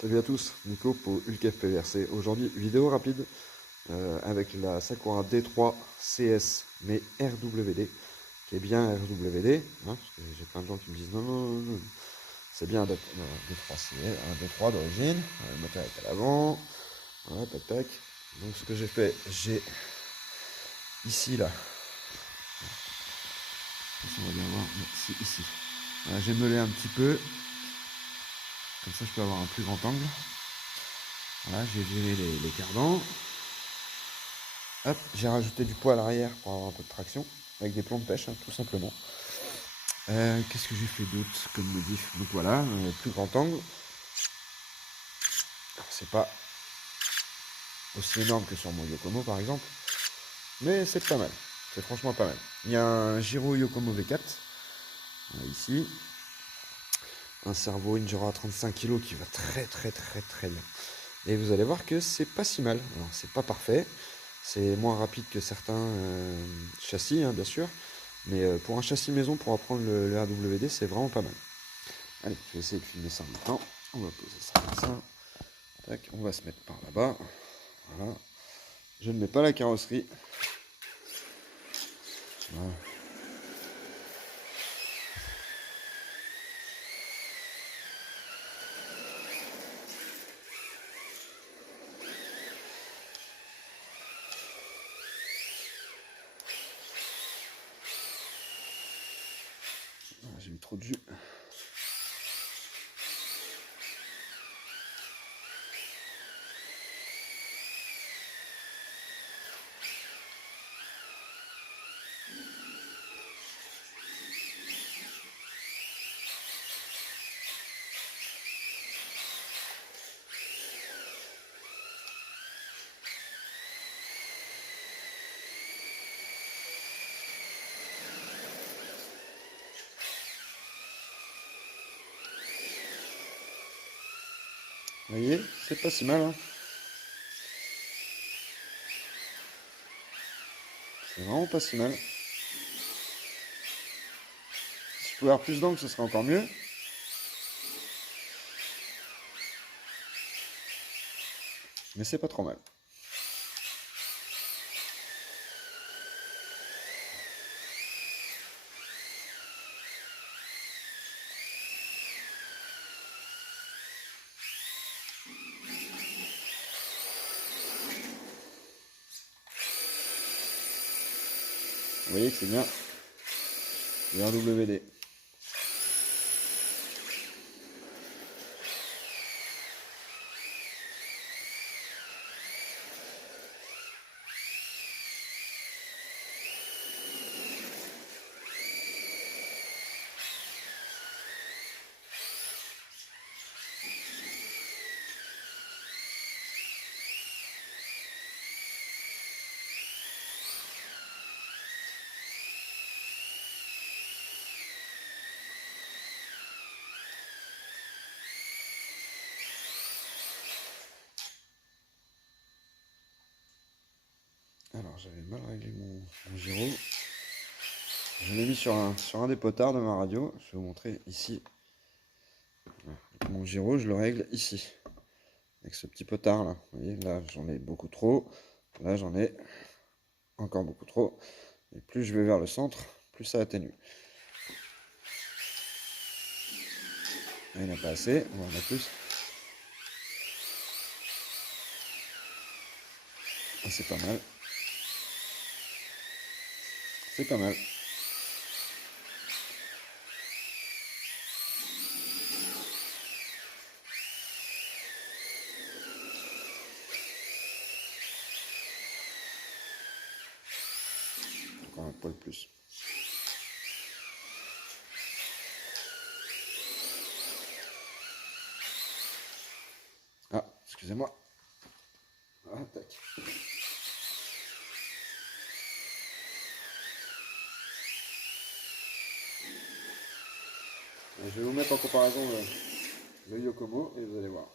Salut à tous, Nico pour Ulkef PVRC. Aujourd'hui, vidéo rapide avec la Sakura D3 CS mais RWD, qui est bien RWD, hein, parce que j'ai plein de gens qui me disent non, non, non, non. C'est bien un D3 CS, un D3 d'origine, le moteur est à l'avant, voilà, tac tac. Donc ce que j'ai fait, j'ai ici là, on va bien voir, c'est ici. Voilà, j'ai meulé un petit peu, comme ça je peux avoir un plus grand angle. Voilà, j'ai viré les cardans. Hop, j'ai rajouté du poids à l'arrière pour avoir un peu de traction, avec des plombs de pêche, hein, tout simplement. Qu'est-ce que j'ai fait d'autre comme modif? Donc voilà, plus grand angle. C'est pas aussi énorme que sur mon Yokomo par exemple, mais c'est pas mal. C'est franchement pas mal. Il y a un Giro Yokomo V4, ici. Un cerveau Injora 35 kg qui va très très très très bien. Et vous allez voir que c'est pas si mal. Alors c'est pas parfait, c'est moins rapide que certains châssis, hein, bien sûr. Mais pour un châssis maison, pour apprendre le RWD, c'est vraiment pas mal. Allez, je vais essayer de filmer ça en même temps. On va poser ça comme ça. Tac, on va se mettre par là-bas. Voilà. Je ne mets pas la carrosserie. Voilà. J'ai mis trop de jus. Vous voyez, c'est pas si mal, hein. C'est vraiment pas si mal. Si je pouvais avoir plus d'angle, ce serait encore mieux. Mais c'est pas trop mal. Vous voyez que c'est bien. Le RWD. Alors j'avais mal réglé mon gyro. Je l'ai mis sur un des potards de ma radio. Je vais vous montrer ici. Mon gyro, je le règle ici. Avec ce petit potard là. Vous voyez, là j'en ai beaucoup trop. Là j'en ai encore beaucoup trop. Et plus je vais vers le centre, plus ça atténue. Là, il n'y en a pas assez, on va en mettre plus. Ah, c'est pas mal. C'est pas mal. Encore un poil plus. Ah, excusez-moi. Ah, tac. Je vais vous mettre en comparaison le Yokomo et vous allez voir.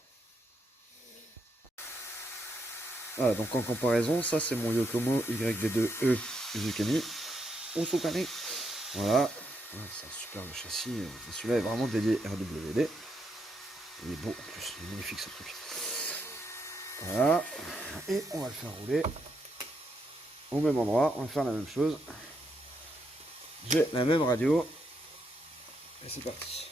Ah, donc en comparaison, ça c'est mon Yokomo YD2E Uzukami. Osukami. Voilà. C'est un superbe châssis. Celui-là est vraiment dédié RWD. Il est beau en plus, il est magnifique ce truc. Voilà. Et on va le faire rouler au même endroit. On va faire la même chose. J'ai la même radio. Et c'est parti.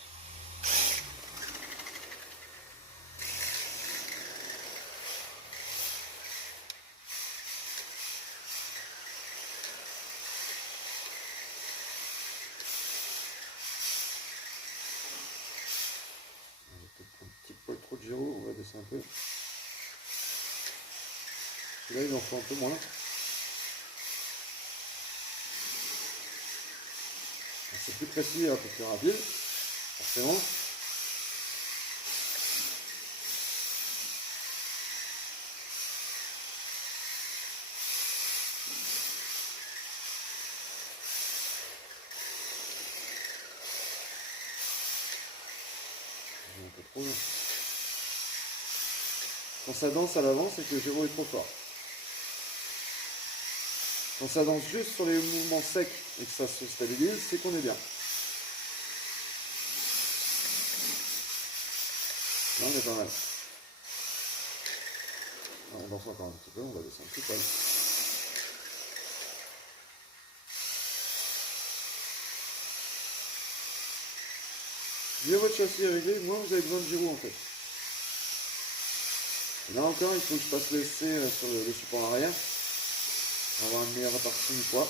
Un petit poil trop de gyro, on va baisser un peu. Là il en faut un peu moins. C'est plus précis, un peu plus rapide, forcément. Un peu trop. Quand ça danse à l'avant, c'est que le gyro est trop fort. Quand ça danse juste sur les mouvements secs et que ça se stabilise, c'est qu'on est bien. Là, on est pas mal. On danse encore un petit peu, on va baisser un petit peu. Mieux votre châssis est réglé, moins vous avez besoin de gyro en fait. Et là encore, il faut que je passe l'essai sur le support arrière pour avoir une meilleure répartition du poids.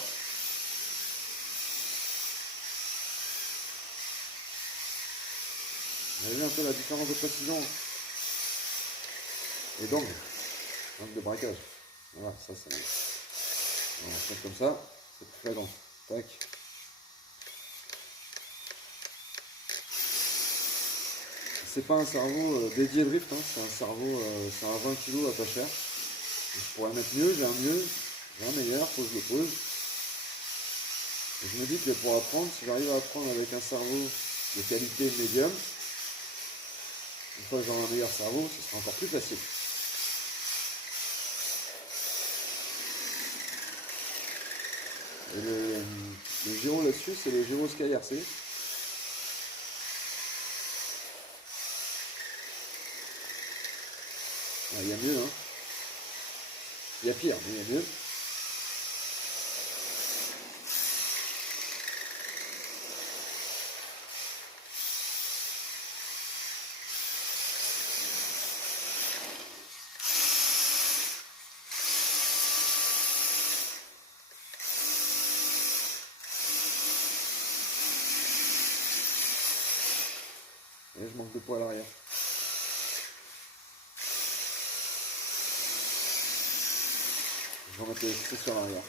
Vous avez vu un peu la différence de précision et d'angle de braquage. Voilà, ça c'est... On va faire comme ça, c'est plus flagrant. Tac. C'est pas un cerveau dédié drift, hein, c'est un cerveau, c'est un 20 kg à pas cher. Je pourrais mettre mieux, j'ai un meilleur, faut que je le pose. Et je me dis que pour apprendre, si j'arrive à apprendre avec un cerveau de qualité médium, une fois que j'aurai un meilleur cerveau, ce sera encore plus facile. Et le gyro là-dessus, c'est le gyro Sky RC. Il y a mieux, hein. Il y a pire, mais il y a mieux. Et je manque de poids à l'arrière. Je vais remettre les sur l'arrière.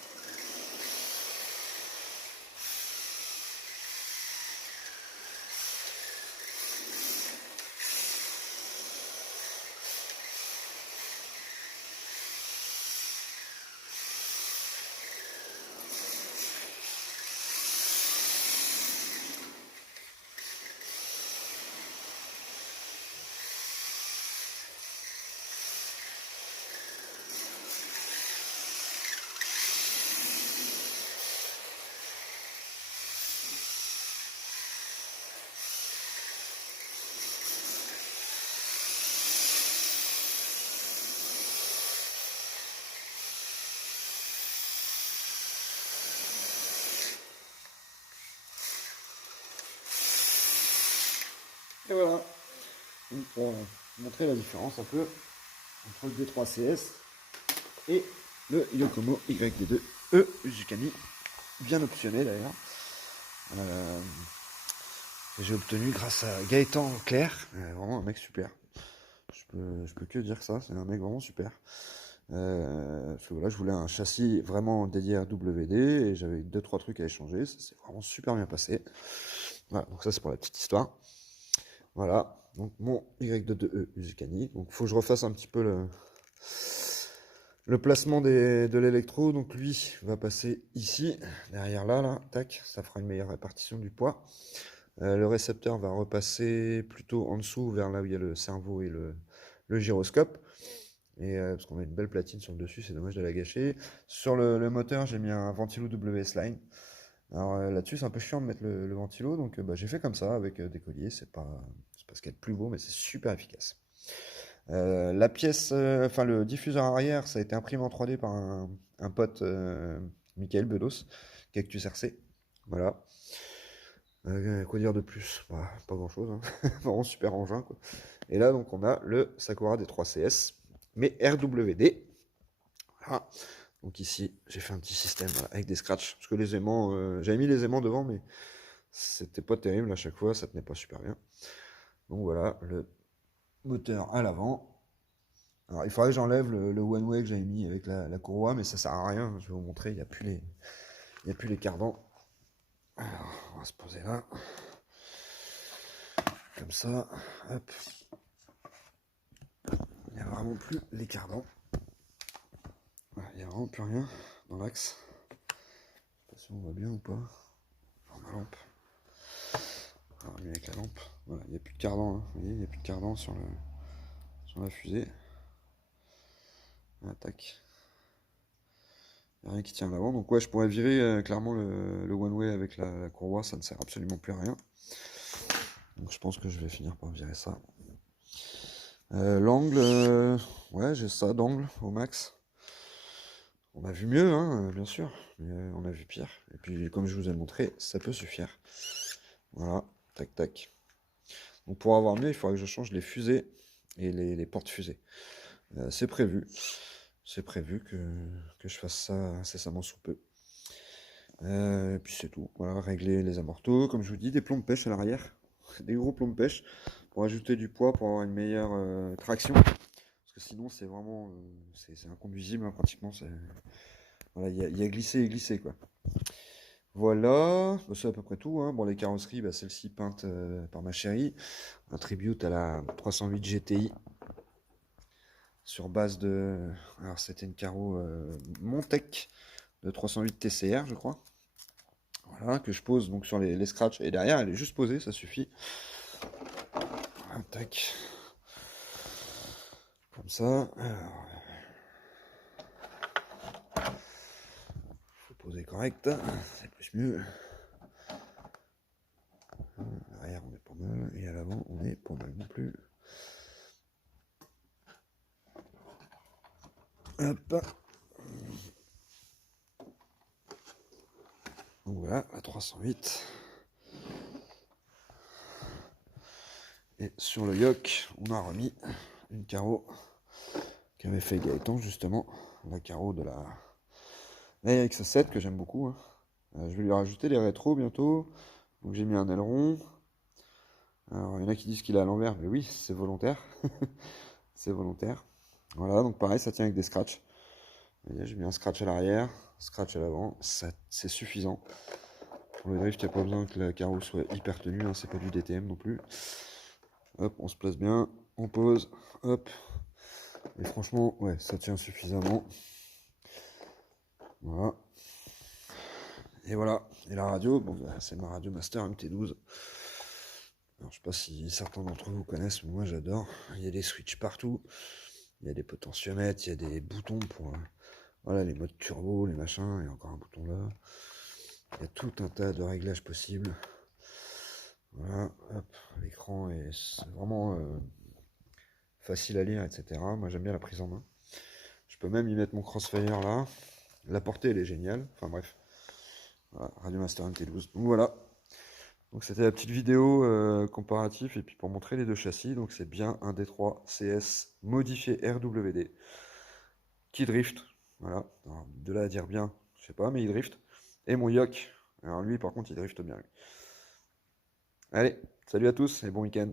Et voilà. Donc, pour montrer la différence un peu entre le D3CS et le Yokomo YD2E Uzukani, bien optionné d'ailleurs. J'ai obtenu grâce à Gaëtan Claire, vraiment un mec super. Je peux que dire ça, c'est un mec vraiment super. Parce que voilà, je voulais un châssis vraiment dédié à WD et j'avais 2-3 trucs à échanger, ça s'est vraiment super bien passé. Voilà, donc ça c'est pour la petite histoire. Voilà, donc mon Y22E Uzukani. Donc il faut que je refasse un petit peu le placement de l'électro. Donc lui va passer ici, derrière là, tac, ça fera une meilleure répartition du poids. Le récepteur va repasser plutôt en dessous, vers là où il y a le cerveau et le gyroscope. Et parce qu'on a une belle platine sur le dessus, c'est dommage de la gâcher. Sur le moteur, j'ai mis un ventilo WS Line. Alors là-dessus, c'est un peu chiant de mettre le ventilo, donc bah, j'ai fait comme ça avec des colliers. C'est pas ce qu'il y a de plus beau, mais c'est super efficace. La pièce, enfin le diffuseur arrière, ça a été imprimé en 3D par un pote, Michael Bedos, Cactus RC. Voilà. Quoi dire de plus? Bah, pas grand-chose, hein. Vraiment super engin, quoi. Et là, donc, on a le Sakura D3 CS, mais RWD. Voilà. Donc ici, j'ai fait un petit système voilà, avec des scratchs. Parce que les aimants, j'avais mis les aimants devant, mais c'était pas terrible à chaque fois, ça tenait pas super bien. Donc voilà, le moteur à l'avant. Alors il faudrait que j'enlève le one-way que j'avais mis avec la courroie, mais ça sert à rien. Je vais vous montrer, il n'y a plus il y a plus les cardans. Alors, on va se poser là. Comme ça, hop. Il n'y a vraiment plus les cardans. Voilà, il n'y a vraiment plus rien dans l'axe. Je sais pas si on voit bien ou pas. Alors, ma lampe. Alors, mieux avec la lampe. Voilà, il n'y a plus de cardan. Hein. Vous voyez, il n'y a plus de cardan sur la fusée. Voilà, tac. Il n'y a rien qui tient à l'avant. Donc ouais, je pourrais virer clairement le one-way avec la courroie. Ça ne sert absolument plus à rien. Donc je pense que je vais finir par virer ça. L'angle, ouais, j'ai ça d'angle au max. On a vu mieux, hein, bien sûr, mais on a vu pire. Et puis, comme je vous ai montré, ça peut suffire. Voilà, tac, tac. Donc, pour avoir mieux, il faudra que je change les fusées et les portes-fusées. C'est prévu. C'est prévu que je fasse ça incessamment sous peu. Et puis, c'est tout. Voilà, régler les amortos. Comme je vous dis, des plombs de pêche à l'arrière. Des gros plombs de pêche pour ajouter du poids, pour avoir une meilleure traction. Parce que sinon, c'est vraiment c'est inconduisible, hein, pratiquement. Voilà, il y a glissé et glissé, quoi. Voilà, bah, c'est à peu près tout. Hein. Bon, les carrosseries, bah, celle-ci peinte par ma chérie. Un tribute à la 308 GTI. Sur base de... Alors, c'était une carreau Montec de 308 TCR, je crois. Voilà, que je pose donc sur les scratchs. Et derrière, elle est juste posée, ça suffit. Voilà, tac. Comme ça. Alors, faut poser correct. C'est plus mieux. À l'arrière, on est pas mal. Et à l'avant, on est pas mal non plus. Hop. Donc voilà, la 308. Et sur le yoke, on a remis une carreau qu'avait fait Gaëtan, justement. La carreau de la RX7 que j'aime beaucoup. Hein. Je vais lui rajouter les rétros bientôt. Donc j'ai mis un aileron. Alors il y en a qui disent qu'il est à l'envers, mais oui, c'est volontaire. C'est volontaire. Voilà, donc pareil, ça tient avec des scratchs. J'ai mis un scratch à l'arrière, scratch à l'avant, c'est suffisant. Pour le drift, il n'y a pas besoin que la carreau soit hyper tenue, hein, c'est pas du DTM non plus. Hop, on se place bien, on pose, hop. Et franchement, ouais, ça tient suffisamment. Voilà. Et voilà. Et la radio, bon, bah, c'est ma Radio Master MT12. Alors, je sais pas si certains d'entre vous connaissent, mais moi j'adore. Il y a des switches partout. Il y a des potentiomètres, il y a des boutons pour voilà, les modes turbo, les machins. Il y a encore un bouton là. Il y a tout un tas de réglages possibles. Voilà, hop, l'écran est vraiment facile à lire, etc. Moi j'aime bien la prise en main. Je peux même y mettre mon Crossfire là. La portée elle est géniale. Enfin bref. Voilà, Radio Master MT12. Donc voilà. Donc c'était la petite vidéo comparatif et puis pour montrer les deux châssis. Donc c'est bien un D3 CS modifié RWD qui drift. Voilà. Alors, de là à dire bien, je sais pas, mais il drift. Et mon yoke. Alors lui par contre il drift bien. Lui. Allez, salut à tous et bon week-end.